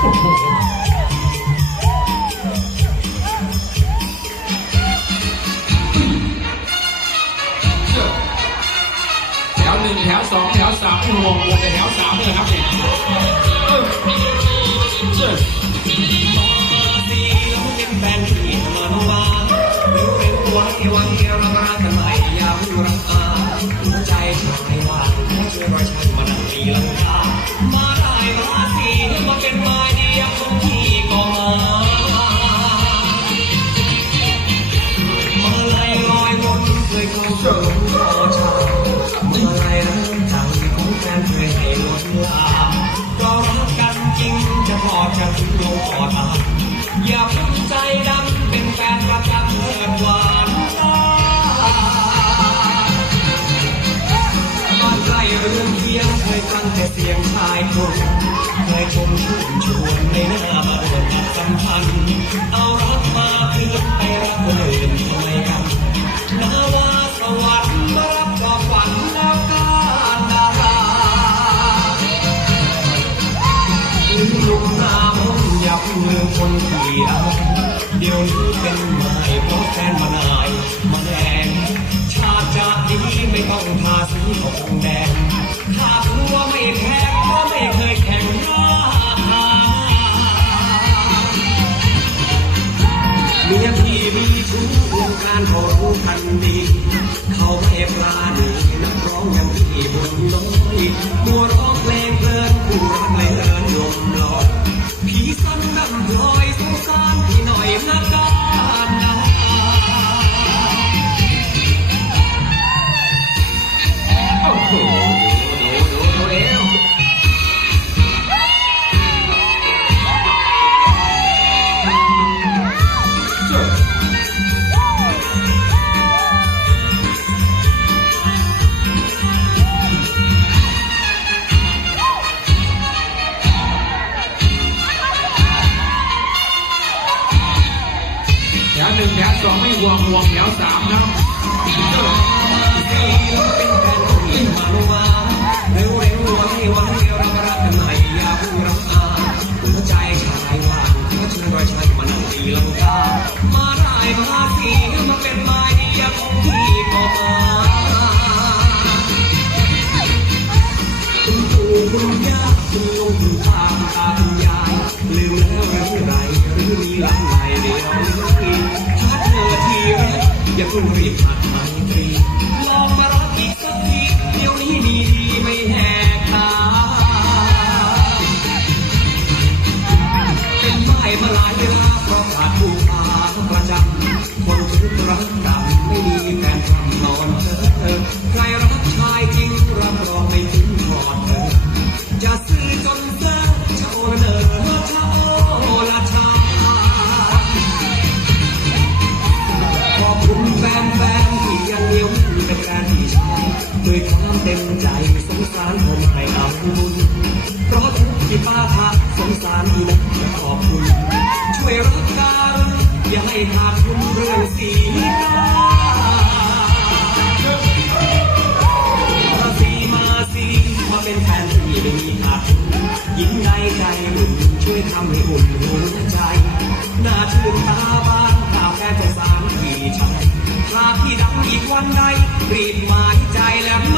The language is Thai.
โอ้โหแถวหนึ่งแถวสองแถวสามห่วงวงแถวสามเลยครับเนี่ยเออเจ้าสีเป็นแฟนที่มันมาหรือเป็นตัวให้วันเดียวเรารักกันไม่อยากรู้รักอาหัวใจชายว่าช่วยรอฉันมาดังตีลังกา เคยฟังแต่เสียงชายคนเคยชมชื่นชวนในหน้ามาเริ่สัมพันธ์เอารักมาคืนไปรักคนอื่นทำไมกันนาวาสวรรค์มารับจอบฝันแล้วการดาราลืมลงหน้ามนต์อย่าเพิ่งลืมคนที่รักเดี๋ยวนี้เป็นไม้เพราะแฟนมานายมาแดงชาติจะดีไม่ต้องทาสีของแดง ดีเขาไม่ปลาดีนักร้องอย่างพี่บนน้อยบัวร้องเพลงเพลินผู้รักเลยเลินลมลอยพี่ซ้ำ ขาเชิญรอยชันมานั่งตีลังกามาได้มาสีมาเป็นไม้เดียวของพี่ก็มาคุณปู่คุณย่าคุณลุงคุณป้าคุณตาคุณยายลืมแล้วหรือไรหรือมีหลังไหน กอย่าเพิ่งรีบหัดไมตรีลองมารักอีกสักทีเดี๋ยวนี้มีดีไม่แหกตาเป็นไม้มาหลายเวลาเพราะขาดผู้พาประจำคนทุกรักดำไม่มีแฟนทำนอนเธอ ด้วยความเต็มใจสงสารผมให้เอาบุญเพราะทุกที่ป้าทาสงสารที่นักขอบคุณ ช่วยรักกันอย่าให้ขาดทุนเรื่องสีกามาสีมาสีมาเป็นแฟนที่ไม่มีขาดยิ้มในใจบุญช่วยทำให้อุ่นหัว วันใดรีบหมายใจแล้ว